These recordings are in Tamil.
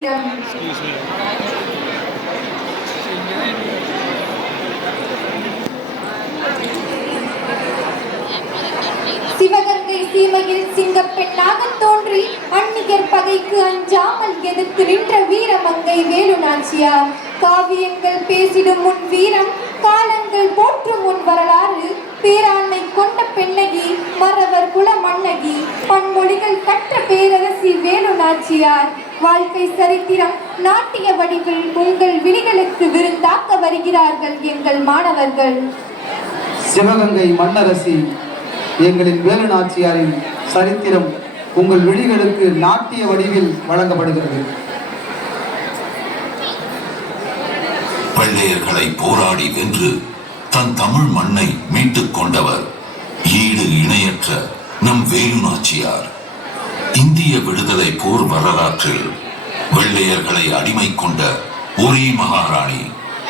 Excuse me. சிவகங்கை சீமையில் சிங்கப்பெண்ணாக தோன்றி அந்நியர் பகைக்கு அஞ்சாமல் எதிர்த்து நின்ற வீரமங்கை வேலு நாச்சியார். காவியங்கள் பேசிடும் முன் வீரம், காலங்கள் போற்றும் முன் வரலாறு, பேராண்மை கொண்ட பெண்ணகி, மறவர் குல மன்னகி, பன்மொழிகள் கற்ற பேரரசி வேலு நாச்சியார். வாழ்க்கை சரித்திரம் நாட்டிய வடிவில் உங்கள் விழிகளுக்கு விருந்தாக்க வருகிறார்கள் எங்கள் மாணவர்கள். சிவகங்கை மன்னரசி எங்களின் வேலு நாச்சியாரின் சரித்திரம் உங்கள் விழிகளுக்கு நாட்டிய வடிவில் வழங்கப்படுகிறது. வெள்ளையர்களை போராடி வென்று தன் தமிழ் மண்ணை மீட்டுக் கொண்டவர் ஈடு இணையற்ற நம் வேலு நாச்சியார். இந்திய விடுதலை போர் வரலாற்றில் வெள்ளையர்களை அடிமை கொண்ட ஒரே மகாராணி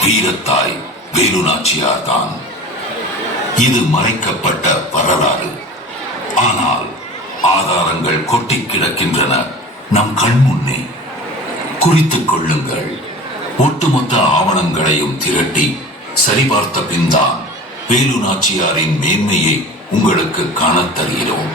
வீரத்தாய் வேலு நாச்சியார் தான். இது மறைக்கப்பட்ட வரலாறு. ஆனால் ஆதாரங்கள் கொட்டி கிடக்கின்றன நம் கண் முன்னே. குறித்துக் கொள்ளுங்கள். ஒட்டுமொத்த ஆவணங்களையும் திரட்டி சரிபார்த்த பின்தான் வேலு நாச்சியாரின் மேன்மையை உங்களுக்கு காணத் தருகிறோம்.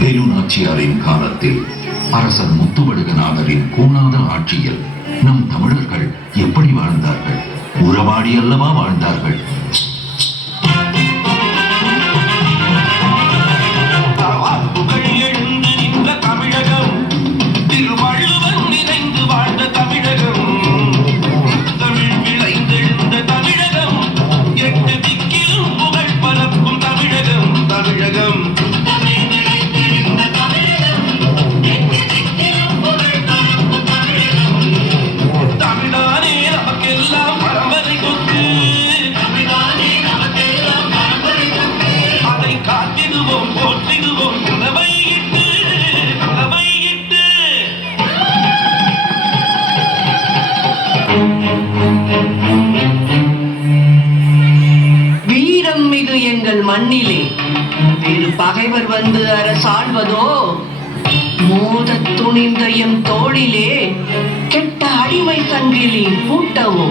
வேலு நாச்சியாரின் காலத்தில் அரசர் முத்துவடுகநாதரின் கூணாத ஆட்சியில் நம் தமிழர்கள் எப்படி வாழ்ந்தார்கள்? உறவாடி அல்லவா வாழ்ந்தார்கள். மண்ணிலே வேறு பகைவர் வந்து அரசாழ்வதோ, மோத துணிந்த எம் தோளிலே கெட்ட அடிமை சங்கிலி பூட்டவோ.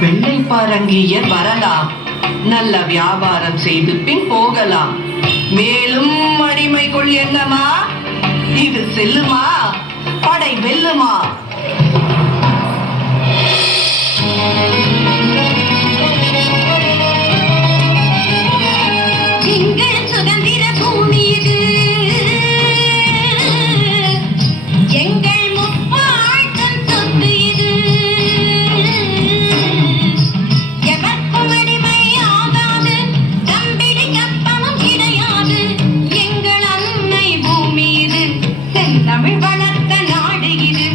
வெள்ளை பாரங்கியர் வரலாம், நல்ல வியாபாரம் செய்து பின் போகலாம். மேலும் அடிமைக்குள் என்னமா? இது செல்லுமா? படை வெல்லுமா? தமிழ் வளர்த்த நாடு இது.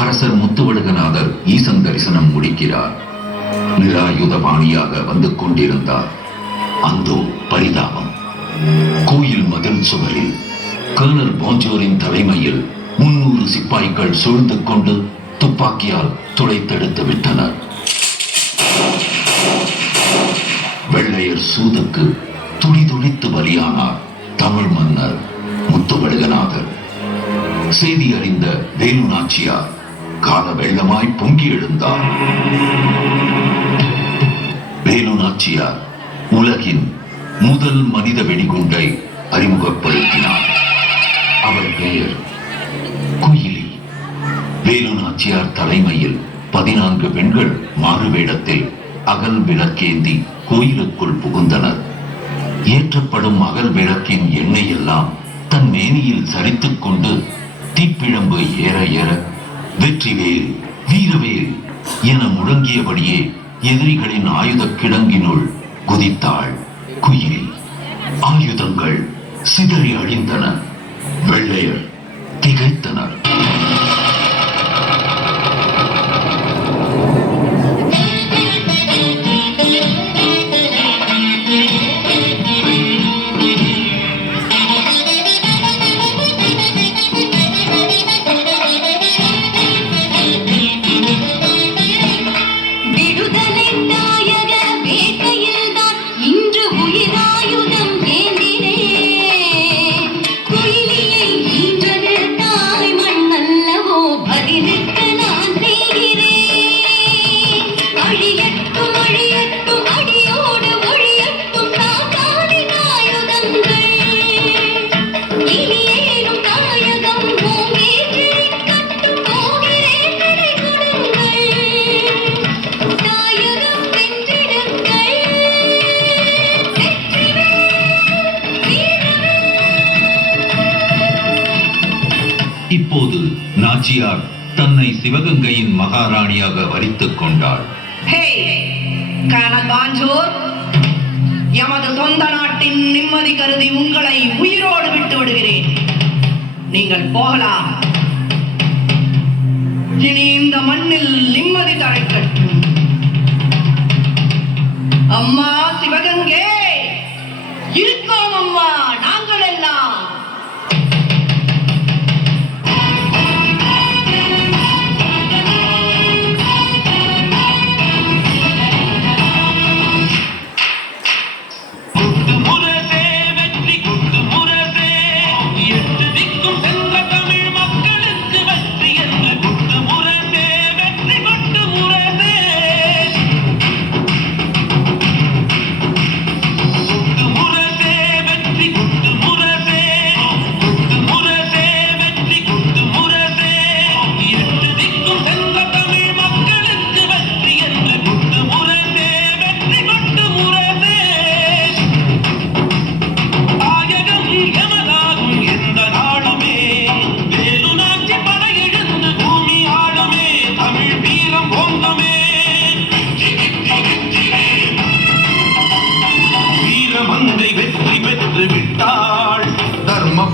அரசர் முத்துவடுகநாதர் ஈசன் தரிசனம் முடிக்கிறார். நிராயுத பாணியாக வந்து கொண்டிருந்தார். அந்தோ பரிதாபம்! கோயில் மதில் சுவரில் கர்னல் போஞ்சோரின் தலைமையில் 300 சிப்பாய்கள் சூழ்ந்து கொண்டு துப்பாக்கியால் துளைத்தெடுத்து விட்டனர். வெள்ளையர் சூதுக்கு துடிதுடித்து பலியானார் தமிழ் மன்னர் முத்துவடுகநாதர். செய்தி அறிந்த வேலு நாச்சியார் கால வெள்ளமாய் பொங்கி எழுந்தார். வேலு நாச்சியார் உலகின் முதல் மனித வெடிகுண்டை அறிமுகப்படுத்தினார். அவர் பெயர் குயிலி. வேலு நாச்சியார் தலைமையில் 14 பெண்கள் மாறுவேடத்தில் அகல் விளக்கேந்தி கோயிலுக்குள் புகுந்தனர். ஏற்றப்படும் அகல் விளக்கின் எண்ணெய் எல்லாம் தன் மேனியில் சரித்துக் கொண்டு தீப்பிழம்பு ஏற ஏற வெற்றிவேல் வீரவேல் என முழங்கியபடியே எதிரிகளின் ஆயுத கிடங்கினுள் குதித்தாள் குயிலி. ஆயுதங்கள் சிதறி அழிந்தன. வெள்ளையர் திகைத்தனர். இப்போது நாச்சியார் தன்னை சிவகங்கையின் மகாராணியாக வரித்துக் கொண்டாள். எமது சொந்த நாட்டின் நிம்மதி கருதி உங்களை உயிரோடு விட்டு விடுகிறேன். நீங்கள் போகலாம். இனி இந்த மண்ணில் நிம்மதி தழைக்கட்டும். அம்மா சிவகங்கை, இருக்கோம் அம்மா நாங்கள் எல்லாம்.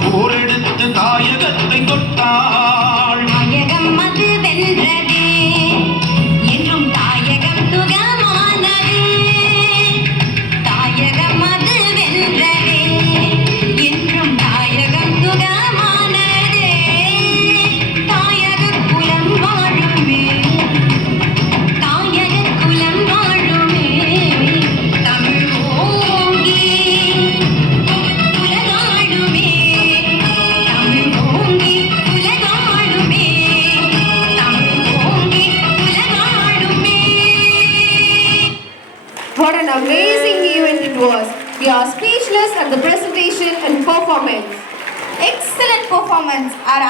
போரெடுத்து தாயகத்தை தொட்டாள். தாயகம் அது வென்றது, என்றும் தாயகம் சுகமானது. தாயகம் அது வென்றது, என்றும் தாயகம் சுகமானது. தாயக குலம் வாழுமே, தாயக குலம் வாழுமே. தமிழ் ஓங்கி What an amazing event it was. We are speechless at the presentation and performance. Excellent performance. Our